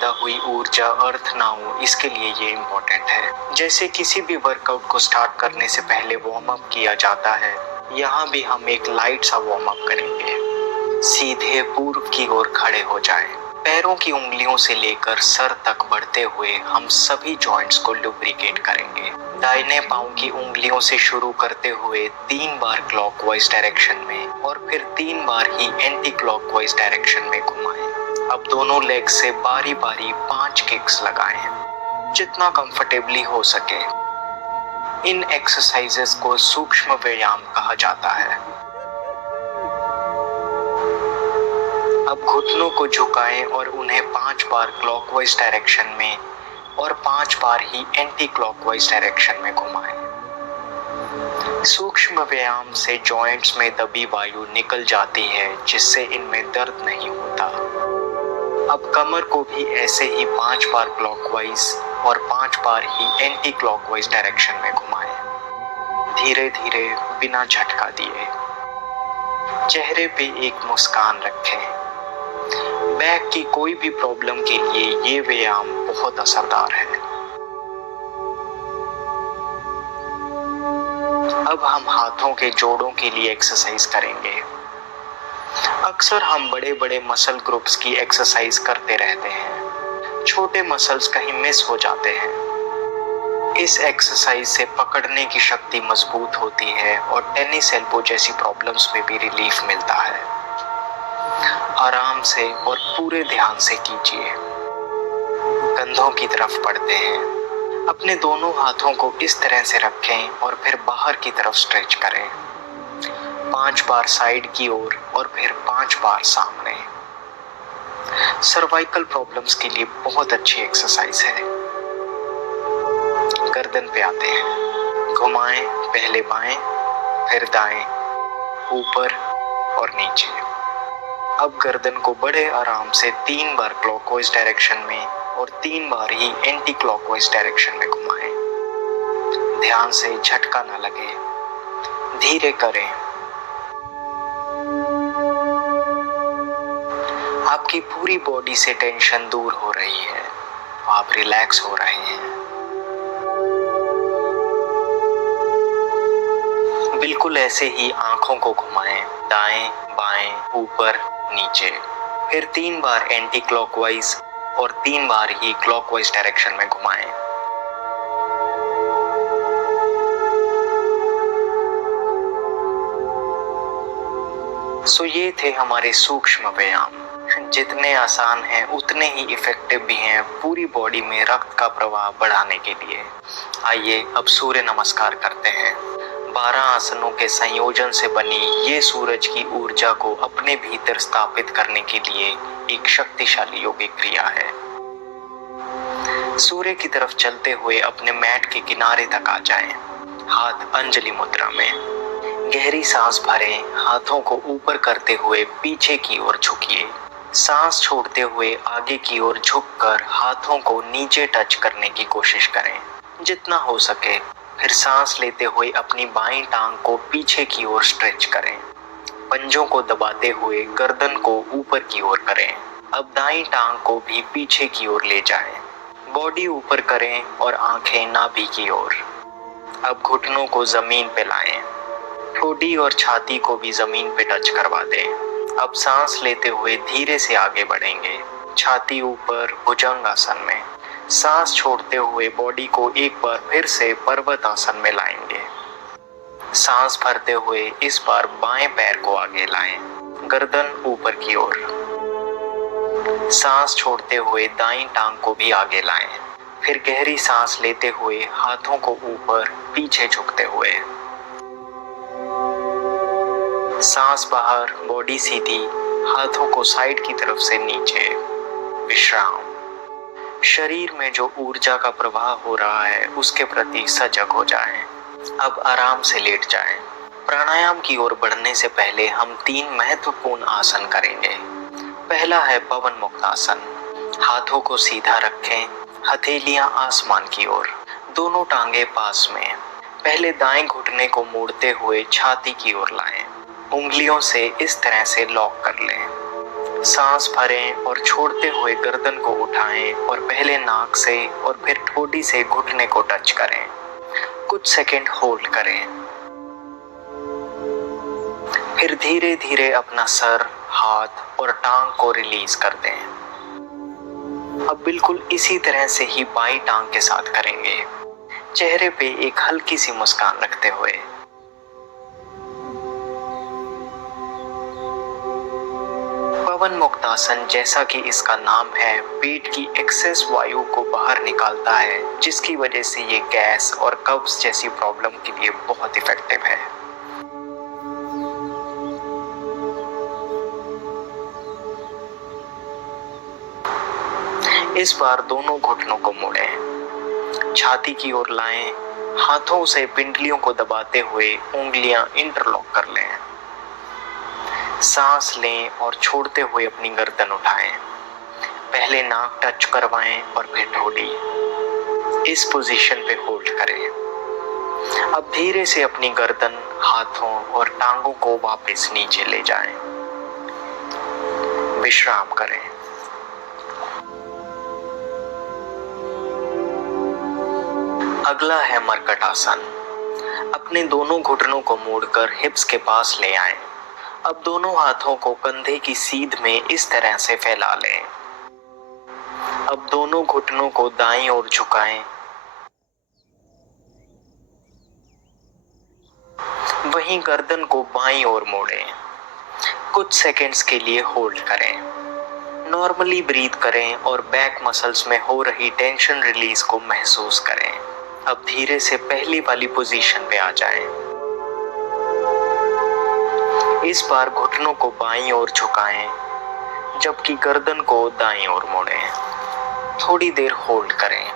पैदा हुई ऊर्जा अर्थ ना हो, इसके लिए ये इम्पोर्टेंट है। जैसे किसी भी वर्कआउट को स्टार्ट करने से पहले वार्म अप किया जाता है, यहाँ भी हम एक लाइट सा वार्म अप करेंगे। सीधे पूर्व की ओर खड़े हो जाएं। पैरों की उंगलियों से लेकर सर तक बढ़ते हुए हम सभी जॉइंट्स को लुब्रिकेट करेंगे। दाहिने पांव की उंगलियों से शुरू करते हुए 3 बार क्लॉकवाइज डायरेक्शन में और फिर 3 बार ही एंटी क्लॉकवाइज डायरेक्शन में घुमाएं। अब दोनों लेग से बारी बारी 5 किक्स लगाएं, जितना कंफर्टेबली हो सके। इन एक्सरसाइजेस को सूक्ष्म व्यायाम कहा जाता है। अब घुटनों को झुकाएं और उन्हें 5 बार क्लॉकवाइज डायरेक्शन में और 5 बार ही एंटी क्लॉकवाइज डायरेक्शन में घुमाएं। सूक्ष्म व्यायाम से जॉइंट्स में दबी वायु निकल जाती है, जिससे इनमें दर्द नहीं होता। अब कमर को भी ऐसे ही 5 बार क्लॉकवाइज और 5 बार ही एंटी क्लॉकवाइज डायरेक्शन में घुमाएं, धीरे धीरे बिना झटका दिए। चेहरे पे एक मुस्कान रखें। बैक की कोई भी प्रॉब्लम के लिए ये व्यायाम बहुत असरदार है। अब हम हाथों के जोड़ों के लिए एक्सरसाइज करेंगे। अक्सर हम बड़े बड़े मसल ग्रुप्स की एक्सरसाइज करते रहते हैं, छोटे मसल्स कहीं मिस हो जाते हैं। इस एक्सरसाइज से पकड़ने की शक्ति मजबूत होती है और टेनिस एल्बो जैसी प्रॉब्लम्स में भी रिलीफ मिलता है। आराम से और पूरे ध्यान से कीजिए। कंधों की तरफ बढ़ते हैं। अपने दोनों हाथों को इस तरह से रखें और फिर बाहर की तरफ स्ट्रेच करें। 5 बार साइड की ओर और फिर 5 बार सामने। सर्वाइकल प्रॉब्लम्स के लिए बहुत अच्छी एक्सरसाइज है। गर्दन पे आते हैं। घुमाएं, पहले बाएं, फिर दाएं, ऊपर और नीचे। अब गर्दन को बड़े आराम से 3 बार क्लॉकवाइज डायरेक्शन में और 3 बार ही एंटी क्लॉकवाइज डायरेक्शन में घुमाएं। ध्यान से, झटका ना लगे, धीरे करें। आपकी पूरी बॉडी से टेंशन दूर हो रही है, आप रिलैक्स हो रहे हैं। बिल्कुल ऐसे ही आंखों को घुमाएं, दाएं, बाएं, ऊपर, नीचे। फिर 3 बार एंटी क्लॉकवाइज और 3 बार ही क्लॉकवाइज डायरेक्शन में घुमाएं। सो ये थे हमारे सूक्ष्म व्यायाम। जितने आसान हैं उतने ही इफेक्टिव भी हैं पूरी बॉडी में रक्त का प्रवाह बढ़ाने के लिए। आइए अब सूर्य नमस्कार करते हैं। 12 आसनों के संयोजन से बनी ये सूरज की ऊर्जा को अपने भीतर स्थापित करने के लिए एक शक्तिशाली योगिक क्रिया है। सूर्य की तरफ चलते हुए अपने मैट के किनारे तक आ जाएं। हाथ अंजलि मुद्रा में। गहरी सांस भरें, हाथों को ऊपर करते हुए पीछे की ओर झुकिए। सांस छोड़ते हुए आगे की ओर झुककर हाथों को नीचे टच करने की कोशिश करें, जितना हो सके। फिर सांस लेते हुए अपनी बाईं टांग को पीछे की ओर स्ट्रेच करें। पंजों को दबाते हुए गर्दन को ऊपर की ओर करें। अब दाईं टांग को भी पीछे की ओर ले जाएं। बॉडी ऊपर करें और आंखें नाभि की ओर। अब घुटनों को जमीन पे लाएं। ठोडी और छाती को भी जमीन पे टच करवा दें। अब सांस लेते हुए धीरे से आगे बढ़ेंगे। छाती ऊपर, भुजंग आसन में। सांस छोड़ते हुए बॉडी को एक बार फिर से पर्वत आसन में लाएंगे। सांस भरते हुए इस बार बाएं पैर को आगे लाएं, गर्दन ऊपर की ओर। सांस छोड़ते हुए दाईं टांग को भी आगे लाएं। फिर गहरी सांस लेते हुए हाथों को ऊपर, पीछे झुकते हुए। सांस बाहर, बॉडी सीधी, हाथों को साइड की तरफ से नीचे। विश्राम। शरीर में जो ऊर्जा का प्रवाह हो रहा है उसके प्रति सजग हो जाएं। अब आराम से लेट जाएं। प्राणायाम की ओर बढ़ने से पहले हम 3 महत्वपूर्ण आसन करेंगे। पहला है पवन मुक्त आसन। हाथों को सीधा रखें, हथेलियां आसमान की ओर, दोनों टांगे पास में। पहले दाएं घुटने को मोड़ते हुए छाती की ओर लाएं। उंगलियों से इस तरह से लॉक कर लें। सांस भरें और छोड़ते हुए गर्दन को उठाएं और पहले नाक से और फिर ठोड़ी से घुटने को टच करें। कुछ सेकंड होल्ड करें। फिर धीरे धीरे अपना सर, हाथ और टांग को रिलीज कर दें। अब बिल्कुल इसी तरह से ही बाईं टांग के साथ करेंगे, चेहरे पे एक हल्की सी मुस्कान रखते हुए। पवन मुक्त आसन, जैसा कि इसका नाम है, पेट की एक्सेस वायु को बाहर निकालता है, जिसकी वजह से ये गैस और कब्ज जैसी प्रॉब्लम के लिए बहुत इफेक्टिव है। इस बार दोनों घुटनों को मोड़ें, छाती की ओर लाएं, हाथों से पिंडलियों को दबाते हुए उंगलियां इंटरलॉक कर लें। सांस लें और छोड़ते हुए अपनी गर्दन उठाएं। पहले नाक टच करवाएं और फिर ठोड़ी। इस पोजीशन पे होल्ड करें। अब धीरे से अपनी गर्दन, हाथों और टांगों को वापस नीचे ले जाएं। विश्राम करें। अगला है मरकट आसन। अपने दोनों घुटनों को मोड़कर हिप्स के पास ले आएं। अब दोनों हाथों को कंधे की सीध में इस तरह से फैला लें। अब दोनों घुटनों को दाईं ओर झुकाएं। वहीं गर्दन को बाईं ओर मोड़ें। कुछ सेकंड्स के लिए होल्ड करें। नॉर्मली ब्रीथ करें और बैक मसल्स में हो रही टेंशन रिलीज को महसूस करें। अब धीरे से पहली वाली पोजीशन पे आ जाएं। इस बार घुटनों को बाईं ओर झुकाएं, जबकि गर्दन को दाईं ओर मोड़ें। थोड़ी देर होल्ड करें।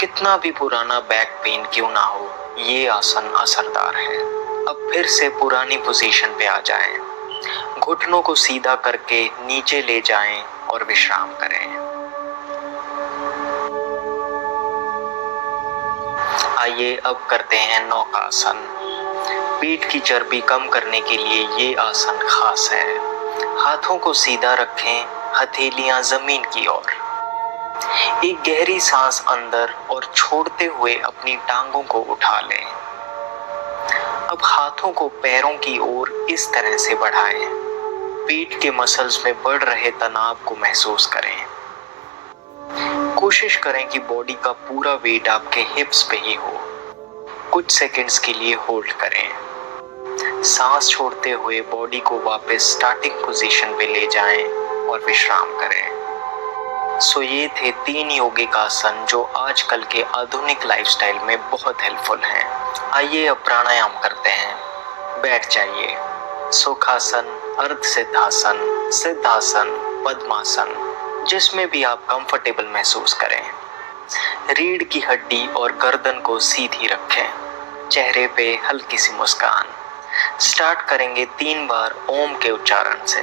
कितना भी पुराना बैक पेन क्यों ना हो, ये आसन असरदार है। अब फिर से पुरानी पोजीशन पे आ जाएं। घुटनों को सीधा करके नीचे ले जाएं और विश्राम करें। आइए अब करते हैं नौकासन। पीठ की चर्बी कम करने के लिए ये आसन खास है। हाथों को सीधा रखें, हथेलियां जमीन की ओर। एक गहरी सांस अंदर और छोड़ते हुए अपनी टांगों को उठा लें। अब हाथों को पैरों की ओर इस तरह से बढ़ाएं। पीठ के मसल्स में बढ़ रहे तनाव को महसूस करें। कोशिश करें कि बॉडी का पूरा वेट आपके हिप्स पे ही हो। कुछ सेकंड्स के लिए होल्ड करें। सांस छोड़ते हुए बॉडी को वापस स्टार्टिंग पोजीशन पे ले जाएं और विश्राम करें। सो ये थे 3 यौगिक आसन जो आजकल के आधुनिक लाइफस्टाइल में बहुत हेल्पफुल हैं। आइए अब प्राणायाम करते हैं। बैठ जाइए। सुखासन, अर्ध सिद्धासन, सिद्धासन, पद्मासन, जिसमें भी आप कंफर्टेबल महसूस करें। रीढ़ की हड्डी और गर्दन को सीधी रखें। चेहरे पे हल्की सी मुस्कान। स्टार्ट करेंगे 3 बार ओम के उच्चारण से।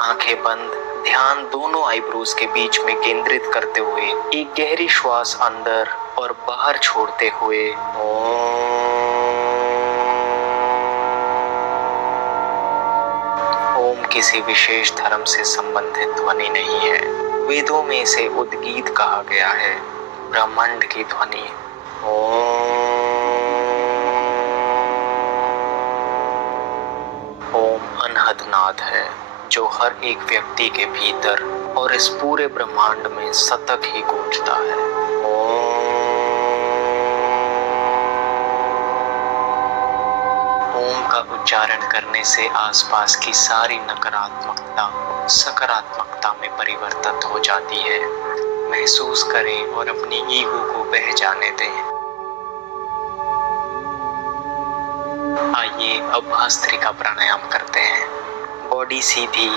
आंखें बंद, ध्यान दोनों आईब्रोज के बीच में केंद्रित करते हुए एक गहरी श्वास अंदर और बाहर छोड़ते हुए ओम किसी विशेष धर्म से संबंधित ध्वनि नहीं है। वेदों में इसे उद्गीत कहा गया है, ब्रह्मांड की ध्वनि। ओम अनहद नाद है जो हर एक व्यक्ति के भीतर और इस पूरे ब्रह्मांड में सतत ही गूंजता है। ओम का उच्चारण करने से आसपास की सारी नकारात्मकता सकारात्मकता में परिवर्तित हो जाती है। महसूस करें और अपनी ईगो को बह जाने दें। आइए अब भस्त्रिका प्राणायाम करते हैं। बॉडी सीधी,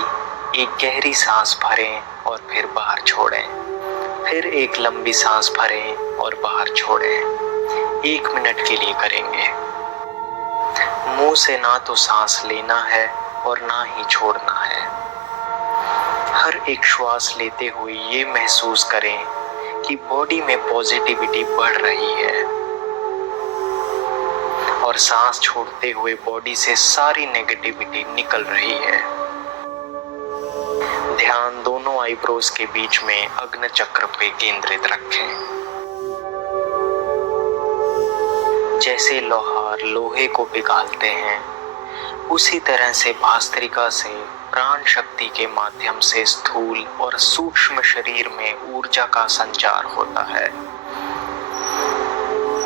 एक गहरी सांस भरें और फिर बाहर छोड़ें। फिर एक लंबी सांस भरें और बाहर छोड़ें। 1 मिनट के लिए करेंगे। मुंह से ना तो सांस लेना है और ना ही छोड़ना है। हर एक श्वास लेते हुए ये महसूस करें कि बॉडी में पॉजिटिविटी बढ़ रही है और सांस छोड़ते हुए बॉडी से सारी नेगेटिविटी निकल रही है। ध्यान दोनों आईब्रोज के बीच में अग्नि चक्र पे केंद्रित रखें। जैसे लोहार लोहे को पिघालते हैं, उसी तरह से भास्त्रिका से प्राण शक्ति के माध्यम से स्थूल और सूक्ष्म शरीर में ऊर्जा का संचार होता है।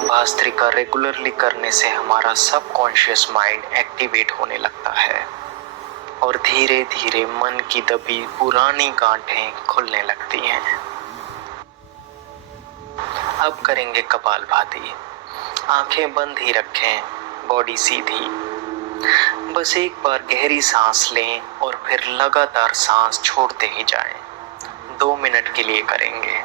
भास्त्रिका रेगुलरली करने से हमारा सबकॉन्शियस माइंड एक्टिवेट होने लगता है और धीरे धीरे मन की दबी पुरानी गांठें खुलने लगती हैं। अब करेंगे कपालभाति। आंखें बंद ही रखें, बॉडी सीधी। बस एक बार गहरी सांस लें और फिर लगातार सांस छोड़ते ही जाएं। 2 मिनट के लिए करेंगे।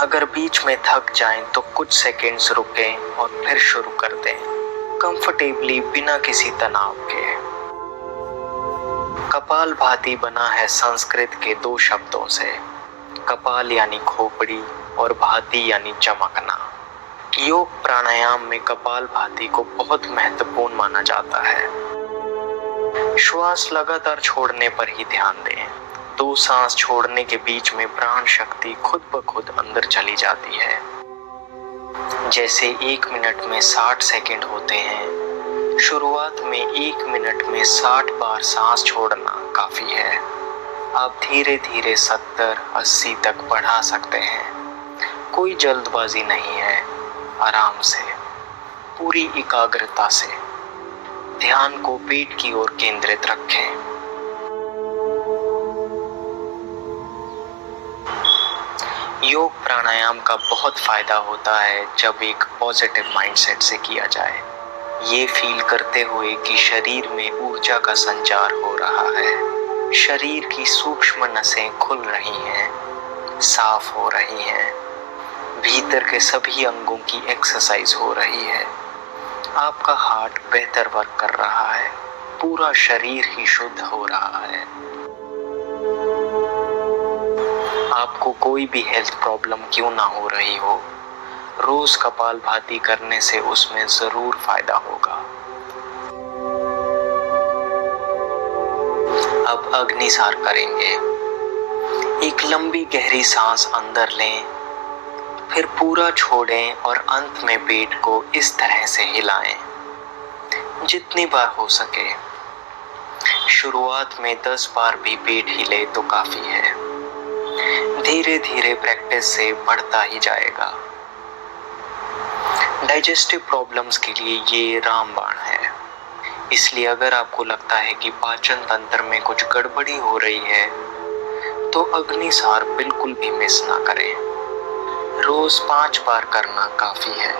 अगर बीच में थक जाएं तो कुछ सेकंड्स रुकें और फिर शुरू कर दें, कंफर्टेबली बिना किसी तनाव के। कपालभाति बना है संस्कृत के 2 शब्दों से, कपाल यानी खोपड़ी और भाति यानी चमकना। योग प्राणायाम में कपालभाति को बहुत महत्वपूर्ण माना जाता है। श्वास लगातार छोड़ने पर ही ध्यान दें। 2 सांस छोड़ने के बीच में प्राण शक्ति खुद ब खुद अंदर चली जाती है। जैसे 1 मिनट में 60 सेकंड होते हैं, शुरुआत में 1 मिनट में 60 बार सांस छोड़ना काफी है। आप धीरे धीरे 70-80 तक बढ़ा सकते हैं। कोई जल्दबाजी नहीं है, आराम से, पूरी एकाग्रता से। ध्यान को पेट की ओर केंद्रित रखें। योग प्राणायाम का बहुत फायदा होता है जब एक पॉजिटिव माइंडसेट से किया जाए, ये फील करते हुए कि शरीर में ऊर्जा का संचार हो रहा है, शरीर की सूक्ष्म नसें खुल रही हैं, साफ हो रही हैं, भीतर के सभी अंगों की एक्सरसाइज हो रही है, आपका हार्ट बेहतर वर्क कर रहा है, पूरा शरीर ही शुद्ध हो रहा है। आपको कोई भी हेल्थ प्रॉब्लम क्यों ना हो रही हो, रोज कपालभाति करने से उसमें जरूर फायदा होगा। अब अग्निसार करेंगे। एक लंबी गहरी सांस अंदर लें, फिर पूरा छोड़ें और अंत में पेट को इस तरह से हिलाएं, जितनी बार हो सके। शुरुआत में 10 बार भी पेट हिले तो काफी है। धीरे धीरे प्रैक्टिस से बढ़ता ही जाएगा। डाइजेस्टिव प्रॉब्लम्स के लिए ये रामबाण है। इसलिए अगर आपको लगता है कि पाचन तंत्र में कुछ गड़बड़ी हो रही है, तो अग्निसार बिल्कुल भी मिस ना करें। रोज 5 बार करना काफी है।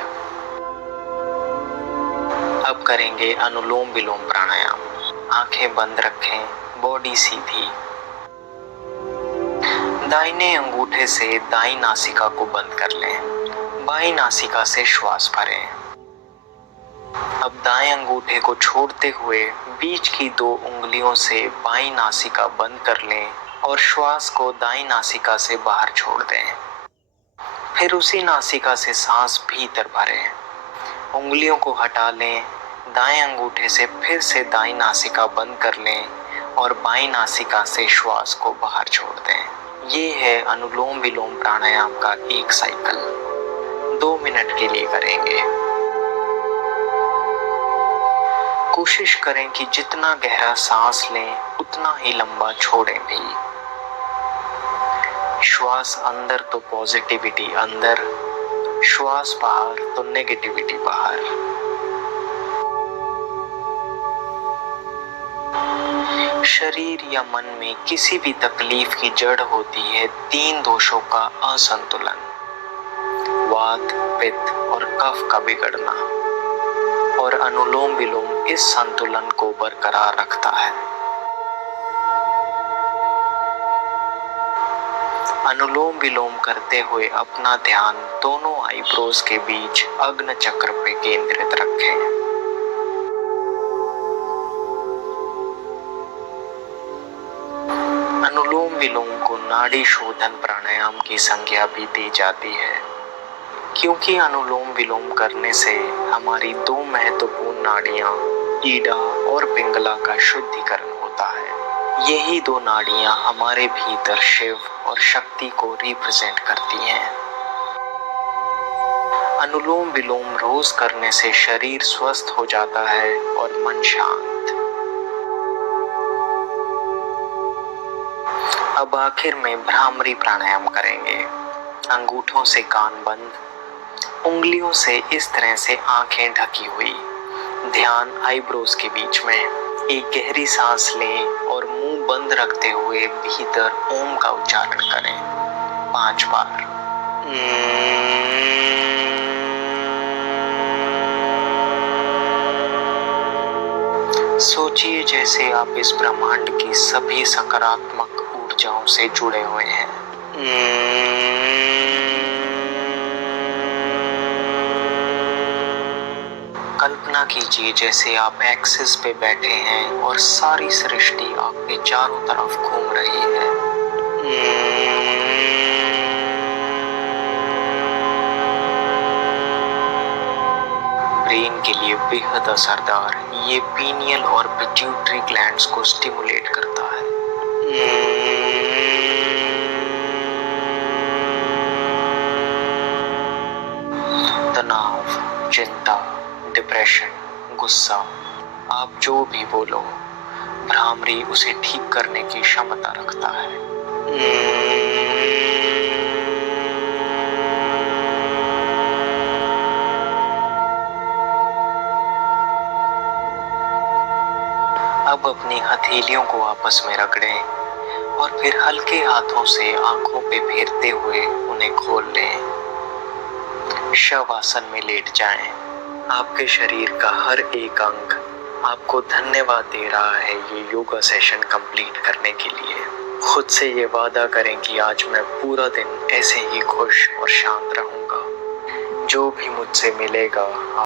अब करेंगे अनुलोम विलोम प्राणायाम। आंखें बंद रखें, बॉडी सीधी। दाहिने अंगूठे से दाईं नासिका को बंद कर लें, बाईं नासिका से श्वास भरें। अब दाएं अंगूठे को छोड़ते हुए बीच की 2 उंगलियों से बाईं नासिका बंद कर लें और श्वास को दाईं नासिका से बाहर छोड़ दें। फिर उसी नासिका से सांस भीतर भरें। उंगलियों को हटा लें, दाएं अंगूठे से फिर से दाईं नासिका बंद कर लें और बाईं नासिका से श्वास को बाहर छोड़ दें। ये है अनुलोम विलोम प्राणायाम का एक साइकिल। 2 मिनट के लिए करेंगे। कोशिश करें कि जितना गहरा सांस लें उतना ही लंबा छोड़ें भी। श्वास अंदर तो पॉजिटिविटी अंदर, श्वास बाहर तो नेगेटिविटी बाहर। शरीर या मन में किसी भी तकलीफ की जड़ होती है 3 दोषों का असंतुलन, वात, पित्त और कफ का बिगड़ना, और अनुलोम विलोम इस संतुलन को बरकरार रखता है। अनुलोम विलोम करते हुए अपना ध्यान दोनों आईब्रोज के बीच अग्नि चक्र पे केंद्रित रखें। अनुलोम विलोम को नाड़ी शोधन प्राणायाम की संज्ञा भी दी जाती है, क्योंकि अनुलोम विलोम करने से हमारी 2 महत्वपूर्ण नाड़ियां ईडा और पिंगला का शुद्धिकरण होता है। यही दो नाड़ियां हमारे भीतर शिव और शक्ति को रिप्रेजेंट करती हैं। अनुलोम विलोम रोज करने से शरीर स्वस्थ हो जाता है और मन शांत। अब आखिर में भ्रामरी प्राणायाम करेंगे। अंगूठों से कान बंद, उंगलियों से इस तरह से आंखें ढकी हुई, ध्यान आईब्रोज के बीच में। एक गहरी सांस लें और मुंह बंद रखते हुए भीतर ओम का उच्चारण करें 5 बार। सोचिए जैसे आप इस ब्रह्मांड की सभी सकारात्मक ऊर्जाओं से जुड़े हुए हैं। कल्पना कीजिए जैसे आप एक्सिस पे बैठे हैं और सारी सृष्टि आपके चारों तरफ घूम रही है। ब्रेन के लिए बेहद असरदार, ये पीनियल और पिट्यूटरी ग्लैंड्स को स्टिमुलेट करता है। तनाव, चिंता, डिप्रेशन, गुस्सा, आप जो भी बोलो, भ्रामरी उसे ठीक करने की क्षमता रखता है। अब अपनी हथेलियों को आपस में रगड़ें और फिर हल्के हाथों से आंखों पे फेरते हुए उन्हें खोल लें। शवासन में लेट जाएं। आपके शरीर का हर एक अंग आपको धन्यवाद दे रहा है ये योगा सेशन कंप्लीट करने के लिए। खुद से ये वादा करें कि आज मैं पूरा दिन ऐसे ही खुश और शांत रहूंगा। जो भी मुझसे मिलेगा